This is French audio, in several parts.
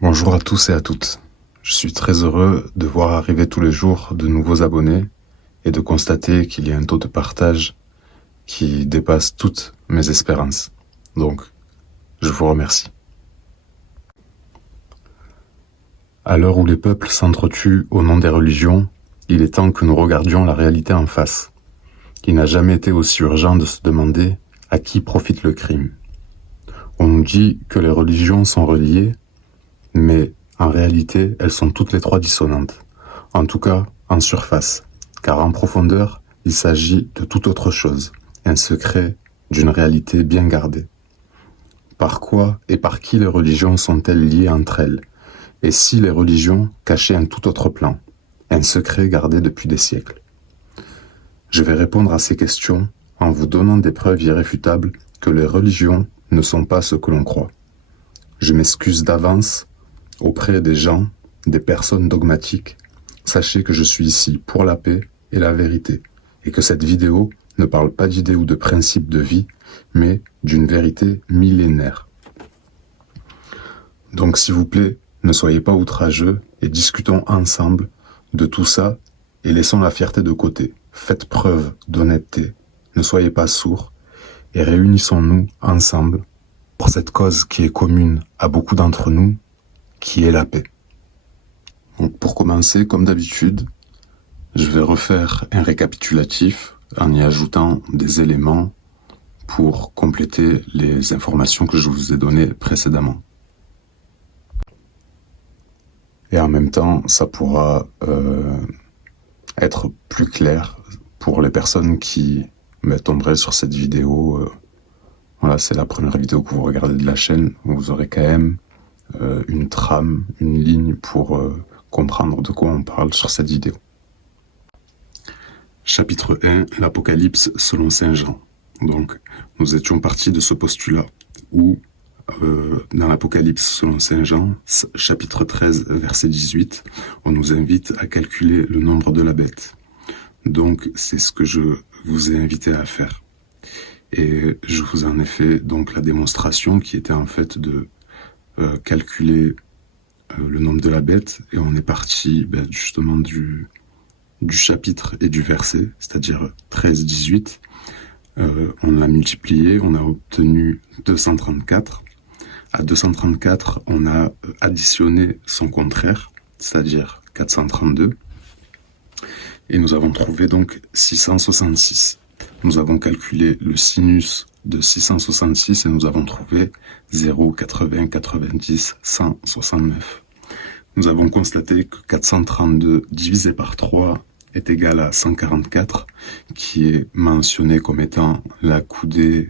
Bonjour à tous et à toutes. Je suis très heureux de voir arriver tous les jours de nouveaux abonnés et de constater qu'il y a un taux de partage qui dépasse toutes mes espérances. Donc, je vous remercie. À l'heure où les peuples s'entretuent au nom des religions, il est temps que nous regardions la réalité en face. Il n'a jamais été aussi urgent de se demander à qui profite le crime. On nous dit que les religions sont reliées, mais en réalité, elles sont toutes les trois dissonantes. En tout cas, en surface, car en profondeur, il s'agit de toute autre chose, un secret d'une réalité bien gardée. Par quoi et par qui les religions sont-elles liées entre elles? Et si les religions cachaient un tout autre plan, un secret gardé depuis des siècles? Je vais répondre à ces questions en vous donnant des preuves irréfutables que les religions ne sont pas ce que l'on croit. Je m'excuse d'avance auprès des gens, des personnes dogmatiques. Sachez que je suis ici pour la paix et la vérité, et que cette vidéo ne parle pas d'idées ou de principes de vie, mais d'une vérité millénaire. Donc s'il vous plaît, ne soyez pas outrageux et discutons ensemble de tout ça et laissons la fierté de côté. Faites preuve d'honnêteté, ne soyez pas sourds et réunissons-nous ensemble pour cette cause qui est commune à beaucoup d'entre nous, qui est la paix. Donc pour commencer, comme d'habitude, je vais refaire un récapitulatif en y ajoutant des éléments pour compléter les informations que je vous ai données précédemment. Et en même temps, ça pourra être plus clair pour les personnes qui tomberaient sur cette vidéo. Voilà, c'est la première vidéo que vous regardez de la chaîne. Vous aurez quand même une trame, une ligne pour comprendre de quoi on parle sur cette vidéo. Chapitre 1, l'Apocalypse selon Saint Jean. Donc, nous étions partis de ce postulat où, dans l'Apocalypse selon Saint Jean, chapitre 13, verset 18, on nous invite à calculer le nombre de la bête. Donc, c'est ce que je vous ai invité à faire. Et je vous en ai fait donc la démonstration qui était en fait de calculer le nombre de la bête, et on est parti justement du chapitre et du verset, c'est-à-dire 13-18. On l'a multiplié, on a obtenu 234. À 234, on a additionné son contraire, c'est-à-dire 432. Et nous avons trouvé donc 666. Nous avons calculé le sinus de 666 et nous avons trouvé 0, 80, 90, 169. Nous avons constaté que 432 divisé par 3 est égal à 144, qui est mentionné comme étant la coudée,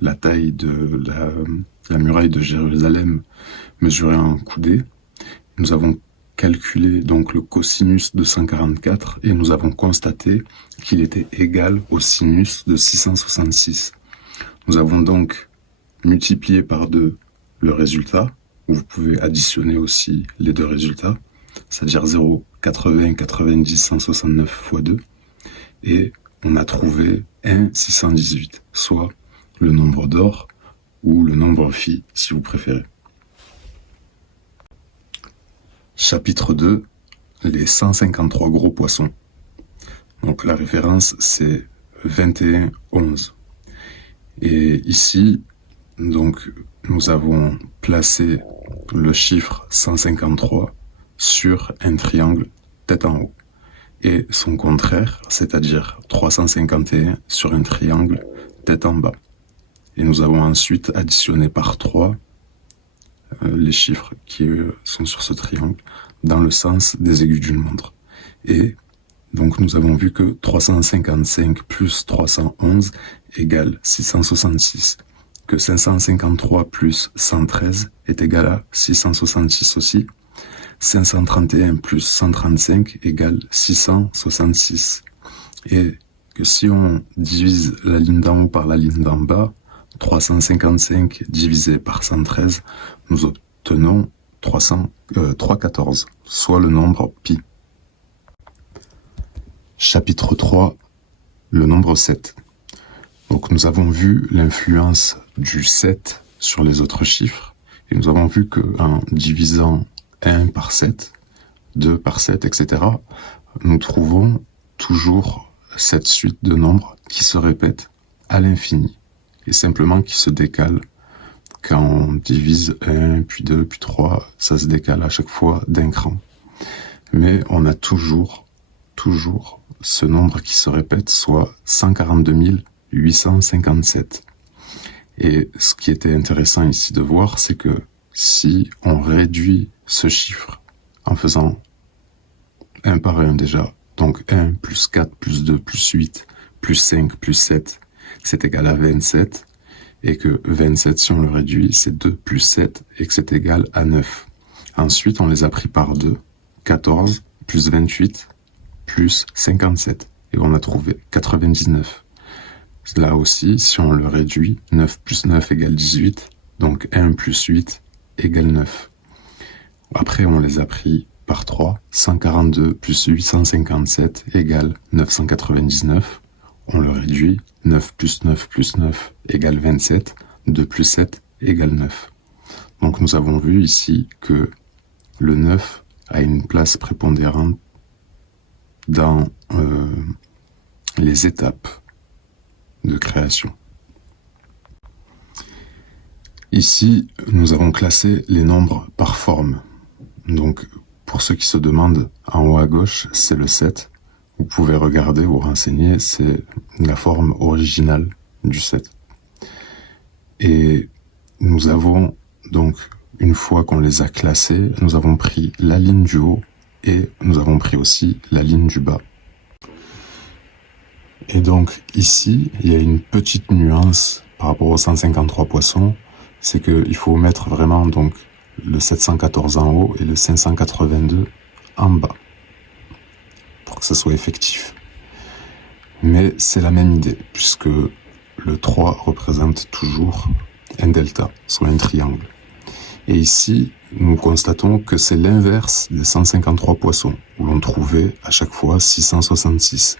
la taille de la muraille de Jérusalem mesurée en coudée. Nous avons calculé donc le cosinus de 144 et nous avons constaté qu'il était égal au sinus de 666. Nous avons donc multiplié par 2 le résultat. Vous pouvez additionner aussi les deux résultats, c'est-à-dire 0, 80, 90, 169 fois 2. Et on a trouvé 1, 618, soit le nombre d'or ou le nombre phi, si vous préférez. Chapitre 2, les 153 gros poissons. Donc la référence, c'est 21-11. Et ici, donc, nous avons placé le chiffre 153 sur un triangle tête en haut. Et son contraire, c'est-à-dire 351 sur un triangle tête en bas. Et nous avons ensuite additionné par 3 les chiffres qui sont sur ce triangle dans le sens des aiguilles d'une montre. Et donc nous avons vu que 355 plus 311 égale 666. Que 553 plus 113 est égal à 666 aussi. 531 plus 135 égale 666. Et que si on divise la ligne d'en haut par la ligne d'en bas, 355 divisé par 113, nous obtenons 314, soit le nombre pi. Chapitre 3, le nombre 7. Donc nous avons vu l'influence du 7 sur les autres chiffres, Et nous avons vu qu'en divisant 1 par 7, 2 par 7, etc., nous trouvons toujours cette suite de nombres qui se répètent à l'infini et simplement qui se décalent. Quand on divise 1, puis 2, puis 3, ça se décale à chaque fois d'un cran. Mais on a toujours ce nombre qui se répète, soit 142 857. Et ce qui était intéressant ici de voir, c'est que si on réduit ce chiffre en faisant 1 par 1 déjà, donc 1 plus 4 plus 2 plus 8 plus 5 plus 7, c'est égal à 27, et que 27, si on le réduit, c'est 2 plus 7, et que c'est égal à 9. Ensuite, on les a pris par 2, 14 plus 28 plus 57, et on a trouvé 99. Là aussi, si on le réduit, 9 plus 9 égale 18, donc 1 plus 8 égale 9. Après, on les a pris par 3, 142 plus 857 égale 999. On le réduit, 9 plus 9 plus 9 égale 27, 2 plus 7 égale 9. Donc nous avons vu ici que le 9 a une place prépondérante dans les étapes de création. Ici, nous avons classé les nombres par forme. Donc, pour ceux qui se demandent, en haut à gauche, c'est le 7. Vous pouvez regarder ou renseigner, c'est la forme originale du 7. Et nous avons donc, une fois qu'on les a classés, nous avons pris la ligne du haut et nous avons pris aussi la ligne du bas. Et donc ici, il y a une petite nuance par rapport aux 153 poissons, c'est qu'il faut mettre vraiment donc le 714 en haut et le 582 en bas pour que ce soit effectif. Mais c'est la même idée puisque le 3 représente toujours un delta, soit un triangle. Et ici, nous constatons que c'est l'inverse des 153 poissons, où l'on trouvait à chaque fois 666.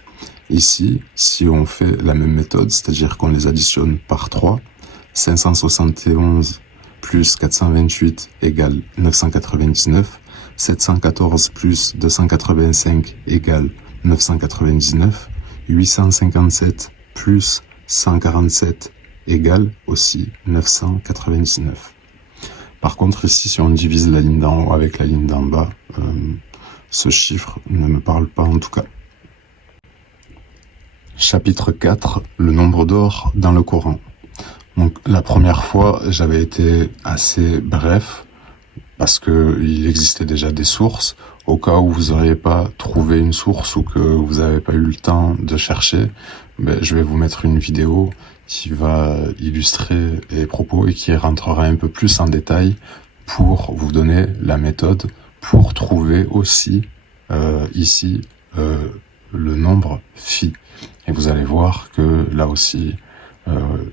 Ici, si on fait la même méthode, c'est-à-dire qu'on les additionne par 3, 571 plus 428 égale 999, 714 plus 285 égale 999, 857 plus 147 égale aussi 999. Par contre, ici, si on divise la ligne d'en haut avec la ligne d'en bas, ce chiffre ne me parle pas en tout cas. Chapitre 4, le nombre d'or dans le Coran. Donc, la première fois, j'avais été assez bref, parce que il existait déjà des sources. Au cas où vous n'auriez pas trouvé une source ou que vous n'avez pas eu le temps de chercher, je vais vous mettre une vidéo qui va illustrer les propos et qui rentrera un peu plus en détail pour vous donner la méthode pour trouver aussi ici le nombre phi. Et vous allez voir que là aussi,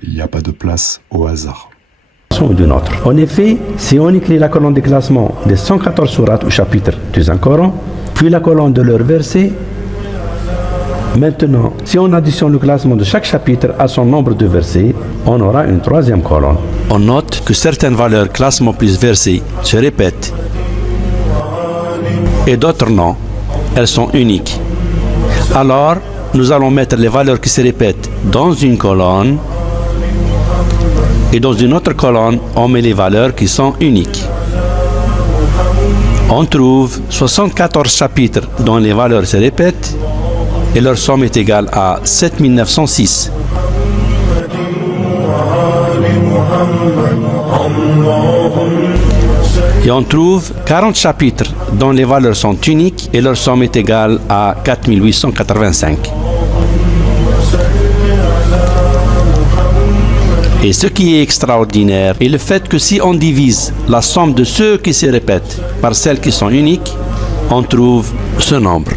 il n'y a pas de place au hasard. D'une autre. En effet, si on écrit la colonne de classement des 114 sourates ou chapitres du Coran, puis la colonne de leurs versets, maintenant, si on additionne le classement de chaque chapitre à son nombre de versets, on aura une troisième colonne. On note que certaines valeurs classement plus versets se répètent et d'autres non, elles sont uniques. Alors, nous allons mettre les valeurs qui se répètent dans une colonne et dans une autre colonne, on met les valeurs qui sont uniques. On trouve 74 chapitres dont les valeurs se répètent et leur somme est égale à 7906. Et on trouve 40 chapitres dont les valeurs sont uniques et leur somme est égale à 4885. Et ce qui est extraordinaire est le fait que si on divise la somme de ceux qui se répètent par celles qui sont uniques, on trouve ce nombre.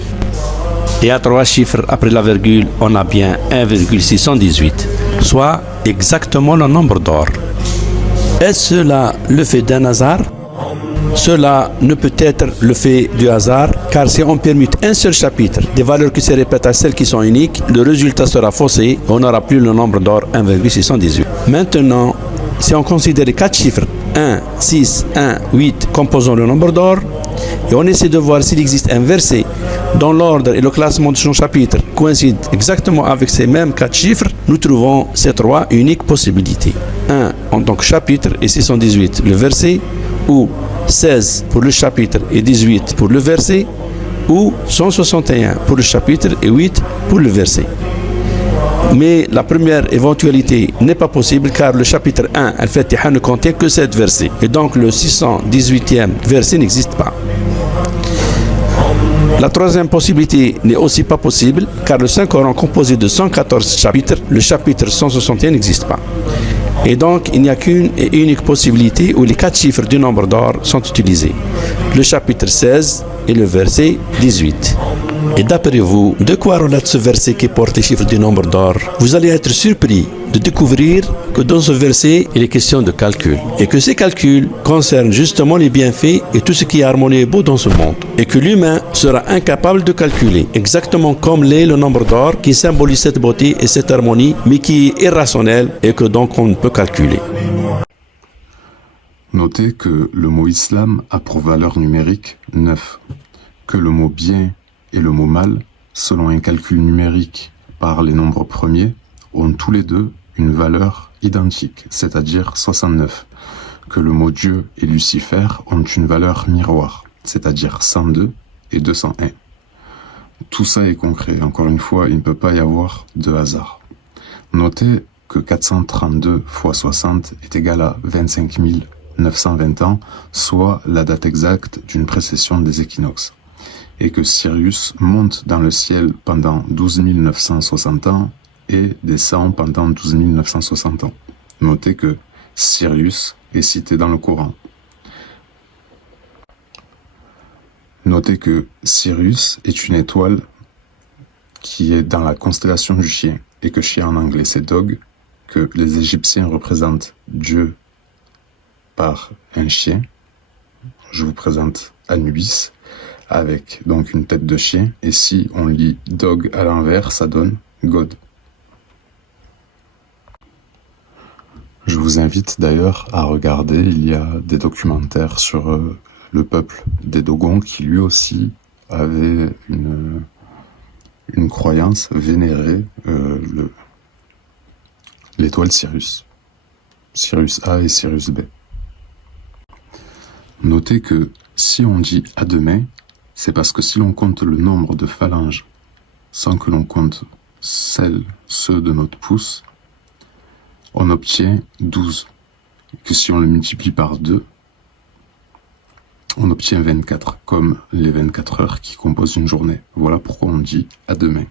Et à 3 chiffres après la virgule, on a bien 1,618, soit exactement le nombre d'or. Est-ce cela le fait d'un hasard? Cela ne peut être le fait du hasard, car si on permute un seul chapitre, des valeurs qui se répètent à celles qui sont uniques, le résultat sera faussé et on n'aura plus le nombre d'or 1,618. Maintenant, si on considère les 4 chiffres 1, 6, 1, 8, composons le nombre d'or. Et on essaie de voir s'il existe un verset dont l'ordre et le classement de son chapitre coïncident exactement avec ces mêmes 4 chiffres. Nous trouvons ces 3 uniques possibilités. 1 en tant que chapitre et 618 le verset, ou 16 pour le chapitre et 18 pour le verset, ou 161 pour le chapitre et 8 pour le verset. Mais la première éventualité n'est pas possible car le chapitre 1 Al-Fatiha ne contient que 7 versets et donc le 618e verset n'existe pas. La troisième possibilité n'est aussi pas possible car le Saint-Coran composé de 114 chapitres, le chapitre 161 n'existe pas. Et donc il n'y a qu'une et unique possibilité où les 4 chiffres du nombre d'or sont utilisés. Le chapitre 16 et le verset 18. Et d'après vous, de quoi relate ce verset qui porte les chiffres du nombre d'or? Vous allez être surpris de découvrir que dans ce verset, il est question de calcul. Et que ces calculs concernent justement les bienfaits et tout ce qui est harmonieux et beau dans ce monde. Et que l'humain sera incapable de calculer, exactement comme l'est le nombre d'or qui symbolise cette beauté et cette harmonie, mais qui est irrationnel et que donc on ne peut calculer. Notez que le mot islam a pour valeur numérique 9, que le mot bien et le mot mal, selon un calcul numérique par les nombres premiers, ont tous les deux une valeur identique, c'est-à-dire 69, que le mot Dieu et Lucifer ont une valeur miroir, c'est-à-dire 102 et 201. Tout ça est concret, encore une fois, il ne peut pas y avoir de hasard. Notez que 432 fois 60 est égal à 25 920 ans, soit la date exacte d'une précession des équinoxes. Et que Sirius monte dans le ciel pendant 12 960 ans et descend pendant 12 960 ans. Notez que Sirius est cité dans le Coran. Notez que Sirius est une étoile qui est dans la constellation du chien, et que chien en anglais c'est dog, que les Égyptiens représentent Dieu par un chien. Je vous présente Anubis, avec donc une tête de chien, et si on lit dog à l'envers, ça donne God. Je vous invite d'ailleurs à regarder, il y a des documentaires sur le peuple des Dogons qui lui aussi avait une croyance, vénérait l'étoile Sirius. Sirius A et Sirius B. Notez que si on dit à demain, c'est parce que si l'on compte le nombre de phalanges sans que l'on compte ceux de notre pouce, on obtient 12. Que si on le multiplie par 2, on obtient 24, comme les 24 heures qui composent une journée. Voilà pourquoi on dit à demain.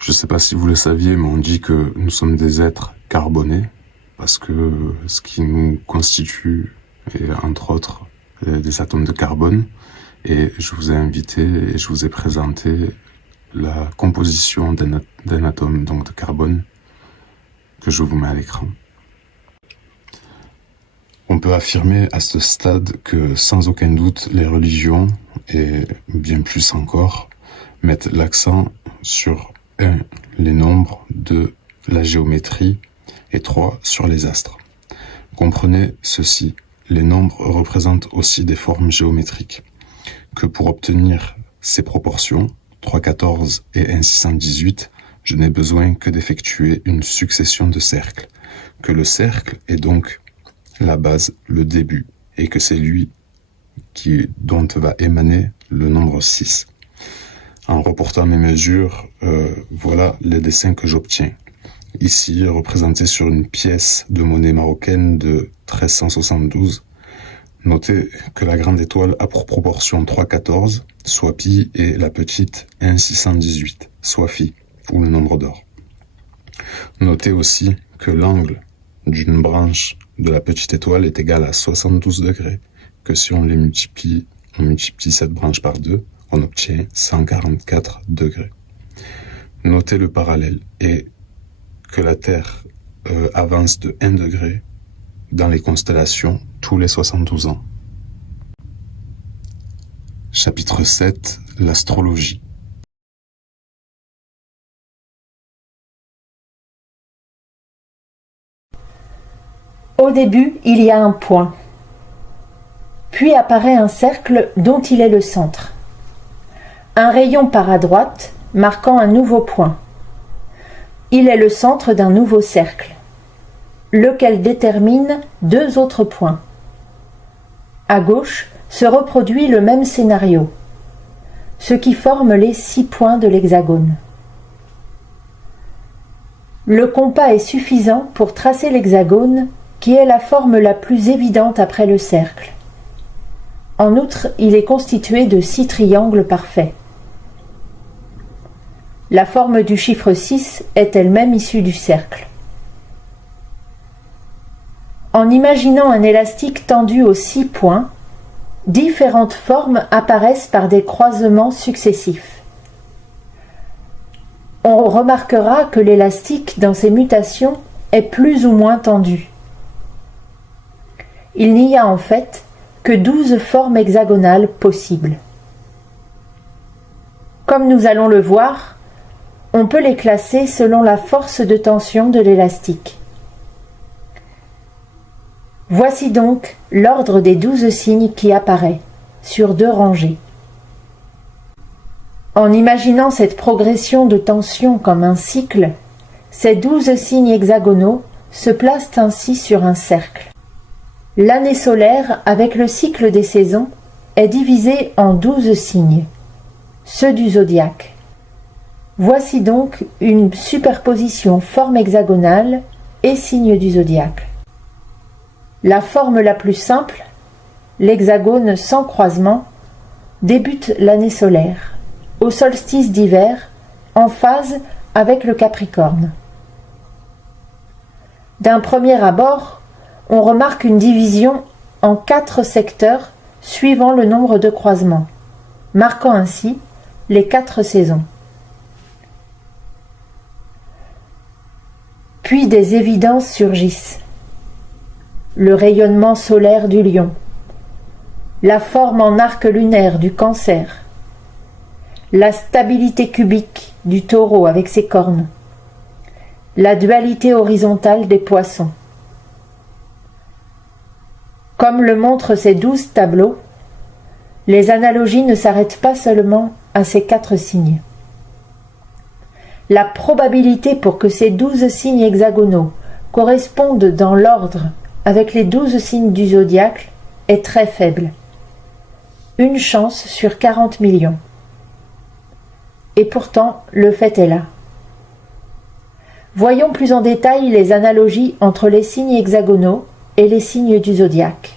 Je ne sais pas si vous le saviez, mais on dit que nous sommes des êtres carbonés, parce que ce qui nous constitue est entre autres des atomes de carbone, et je vous ai invité et je vous ai présenté la composition d'un atome donc de carbone que je vous mets à l'écran. On peut affirmer à ce stade que sans aucun doute les religions, et bien plus encore, mettent l'accent sur 1. Les nombres, 2. La géométrie et 3. Sur les astres. Comprenez ceci, les nombres représentent aussi des formes géométriques, que pour obtenir ces proportions, 3,14 et 1,618, je n'ai besoin que d'effectuer une succession de cercles, que le cercle est donc la base, le début, et que c'est lui dont va émaner le nombre 6. En reportant mes mesures, voilà les dessins que j'obtiens. Ici, représenté sur une pièce de monnaie marocaine de 1372, notez que la grande étoile a pour proportion 3,14, soit pi, et la petite 1,618, soit phi, ou le nombre d'or. Notez aussi que l'angle d'une branche de la petite étoile est égal à 72 degrés, que si on multiplie cette branche par 2, on obtient 144 degrés. Notez le parallèle et que la Terre avance de 1 degré dans les constellations tous les 72 ans. Chapitre 7, l'astrologie. Au début, il y a un point. Puis apparaît un cercle dont il est le centre. Un rayon part à droite, marquant un nouveau point. Il est le centre d'un nouveau cercle, lequel détermine 2 autres points. À gauche se reproduit le même scénario, ce qui forme les 6 points de l'hexagone. Le compas est suffisant pour tracer l'hexagone, qui est la forme la plus évidente après le cercle. En outre, il est constitué de 6 triangles parfaits. La forme du chiffre 6 est elle-même issue du cercle. En imaginant un élastique tendu aux 6 points, différentes formes apparaissent par des croisements successifs. On remarquera que l'élastique, dans ses mutations, est plus ou moins tendu. Il n'y a en fait que 12 formes hexagonales possibles. Comme nous allons le voir, on peut les classer selon la force de tension de l'élastique. Voici donc l'ordre des 12 signes qui apparaît, sur 2 rangées. En imaginant cette progression de tension comme un cycle, ces 12 signes hexagonaux se placent ainsi sur un cercle. L'année solaire, avec le cycle des saisons, est divisée en 12 signes, ceux du zodiaque. Voici donc une superposition forme hexagonale et signe du zodiaque. La forme la plus simple, l'hexagone sans croisement, débute l'année solaire, au solstice d'hiver, en phase avec le Capricorne. D'un premier abord, on remarque une division en 4 secteurs suivant le nombre de croisements, marquant ainsi les 4 saisons. Puis des évidences surgissent. Le rayonnement solaire du Lion, la forme en arc lunaire du Cancer, la stabilité cubique du Taureau avec ses cornes, la dualité horizontale des Poissons. Comme le montrent ces 12 tableaux, les analogies ne s'arrêtent pas seulement à ces 4 signes. La probabilité pour que ces 12 signes hexagonaux correspondent dans l'ordre avec les 12 signes du zodiaque est très faible. Une chance sur 40 millions. Et pourtant, le fait est là. Voyons plus en détail les analogies entre les signes hexagonaux et les signes du zodiaque.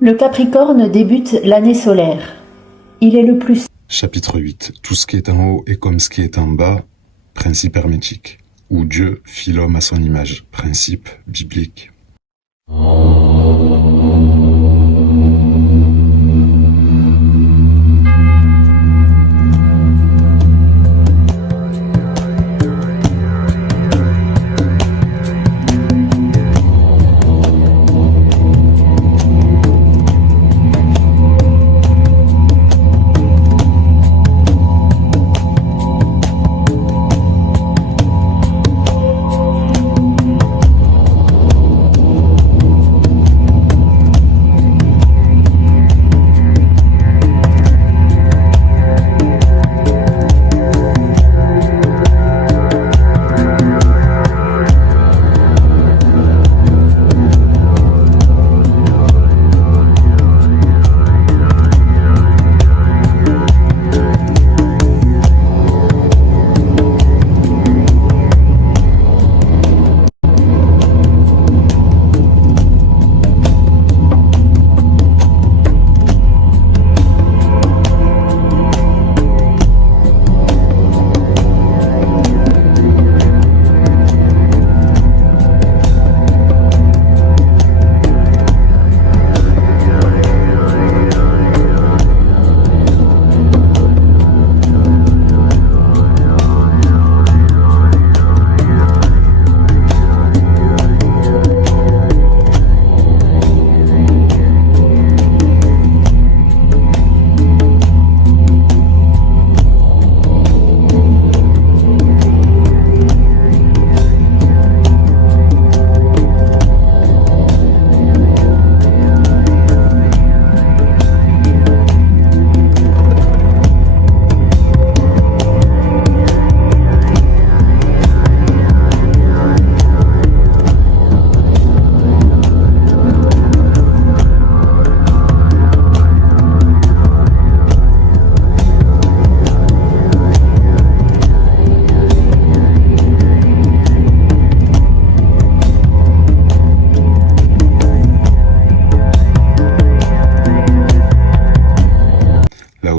Le Capricorne débute l'année solaire. Il est le plus... Chapitre 8. Tout ce qui est en haut est comme ce qui est en bas, principe hermétique, où Dieu fit l'homme à son image, principe biblique.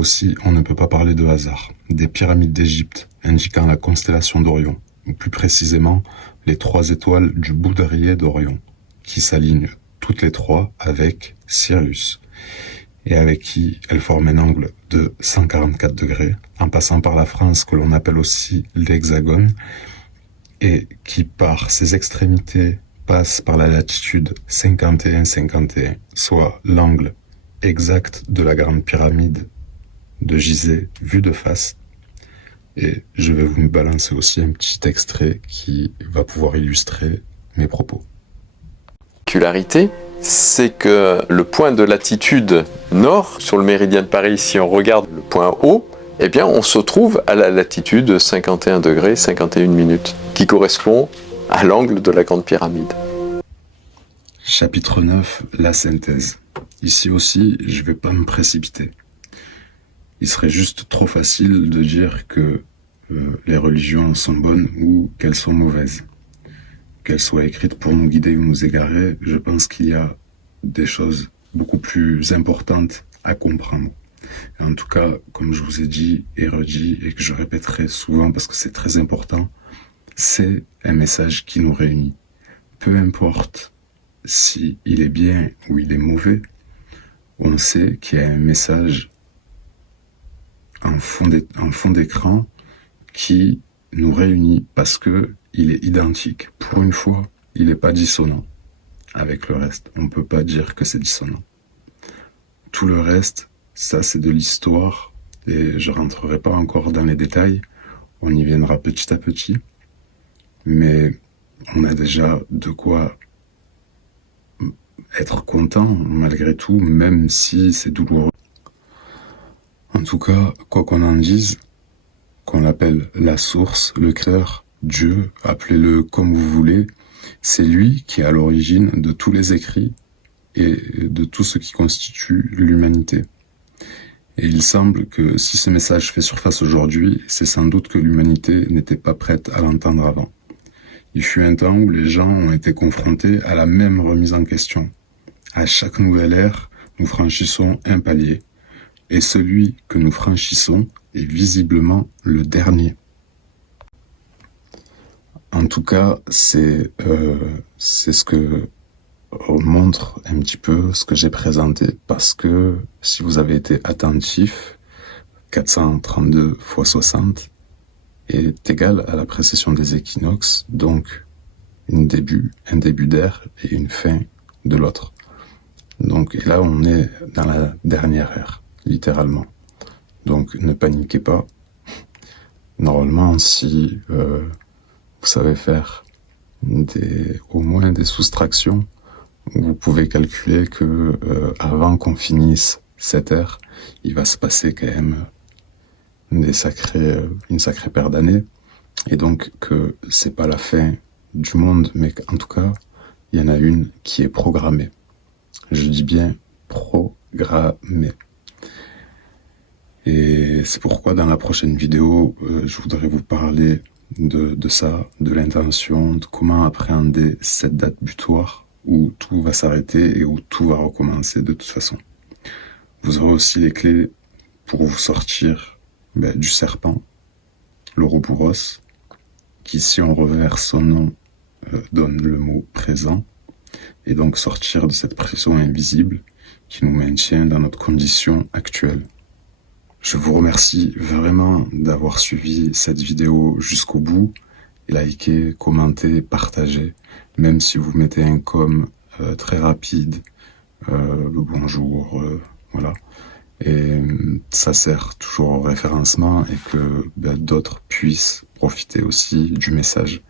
aussi, on ne peut pas parler de hasard. Des pyramides d'Égypte indiquant la constellation d'Orion, ou plus précisément les 3 étoiles du baudrier d'Orion, qui s'alignent toutes les 3 avec Sirius, et avec qui elles forment un angle de 144 degrés, en passant par la France que l'on appelle aussi l'hexagone, et qui par ses extrémités passe par la latitude 51-51, soit l'angle exact de la grande pyramide de Gizeh vue de face. Et je vais vous balancer aussi un petit extrait qui va pouvoir illustrer mes propos. Particularité, c'est que le point de latitude nord sur le méridien de Paris, si on regarde le point haut, eh bien on se trouve à la latitude 51 degrés 51 minutes, qui correspond à l'angle de la grande pyramide. Chapitre 9, la synthèse. Ici aussi, je vais pas me précipiter. Il serait juste trop facile de dire que les religions sont bonnes ou qu'elles sont mauvaises. Qu'elles soient écrites pour nous guider ou nous égarer, je pense qu'il y a des choses beaucoup plus importantes à comprendre. Et en tout cas, comme je vous ai dit et redit, et que je répéterai souvent parce que c'est très important, c'est un message qui nous réunit. Peu importe si il est bien ou il est mauvais, on sait qu'il y a un message en fond d'écran qui nous réunit parce que il est identique. Pour une fois, il n'est pas dissonant avec le reste. On ne peut pas dire que c'est dissonant. Tout le reste, ça c'est de l'histoire et je rentrerai pas encore dans les détails. On y viendra petit à petit. Mais on a déjà de quoi être content malgré tout, même si c'est douloureux. En tout cas, quoi qu'on en dise, qu'on l'appelle la source, le créateur, Dieu, appelez-le comme vous voulez, c'est lui qui est à l'origine de tous les écrits et de tout ce qui constitue l'humanité. Et il semble que si ce message fait surface aujourd'hui, c'est sans doute que l'humanité n'était pas prête à l'entendre avant. Il fut un temps où les gens ont été confrontés à la même remise en question. À chaque nouvelle ère, nous franchissons un palier. Et celui que nous franchissons est visiblement le dernier. En tout cas, c'est ce que montre un petit peu ce que j'ai présenté. Parce que si vous avez été attentif, 432 x 60 est égal à la précession des équinoxes, donc un début d'ère et une fin de l'autre. Donc et là, on est dans la dernière ère, littéralement. Donc ne paniquez pas. Normalement, si vous savez faire au moins des soustractions, vous pouvez calculer que avant qu'on finisse cette ère, il va se passer quand même une sacrée paire d'années, et donc que c'est pas la fin du monde, mais qu'en tout cas, il y en a une qui est programmée. Je dis bien programmée. Et c'est pourquoi dans la prochaine vidéo, je voudrais vous parler de ça, de l'intention, de comment appréhender cette date butoir où tout va s'arrêter et où tout va recommencer de toute façon. Vous aurez aussi les clés pour vous sortir du serpent, l'Ouroboros, qui, si on reverse son nom, donne le mot présent, et donc sortir de cette pression invisible qui nous maintient dans notre condition actuelle. Je vous remercie vraiment d'avoir suivi cette vidéo jusqu'au bout. Likez, commentez, partagez, même si vous mettez un très rapide, le bonjour, voilà. Et ça sert toujours au référencement et que d'autres puissent profiter aussi du message.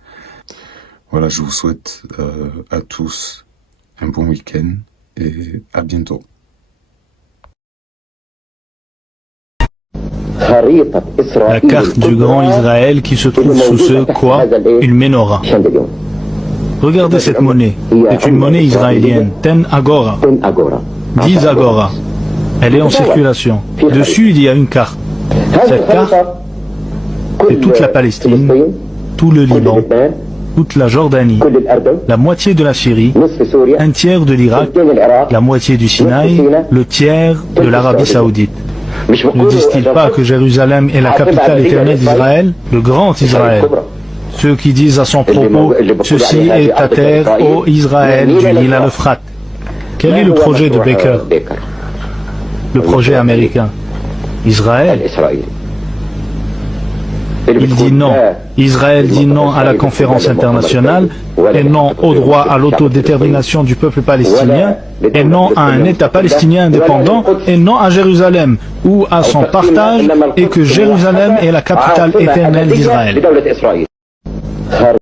Voilà, je vous souhaite à tous un bon week-end et à bientôt. La carte du Grand Israël qui se trouve sous ce quoi? Une menorah. Regardez cette monnaie. C'est une monnaie israélienne. 10 agora. 10 agora. Elle est en circulation. Dessus, il y a une carte. Cette carte, c'est toute la Palestine, tout le Liban, toute la Jordanie, la moitié de la Syrie, un tiers de l'Irak, la moitié du Sinaï, le tiers de l'Arabie Saoudite. Ne disent-ils pas que Jérusalem est la capitale éternelle d'Israël, le grand Israël? Ceux qui disent à son propos, ceci est ta terre, ô Israël, du Nil à l'Euphrate. Quel est le projet de Baker? Le projet américain. Israël. Il dit non. Israël dit non à la conférence internationale, et non au droit à l'autodétermination du peuple palestinien, et non à un État palestinien indépendant, et non à Jérusalem, ou à son partage, et que Jérusalem est la capitale éternelle d'Israël.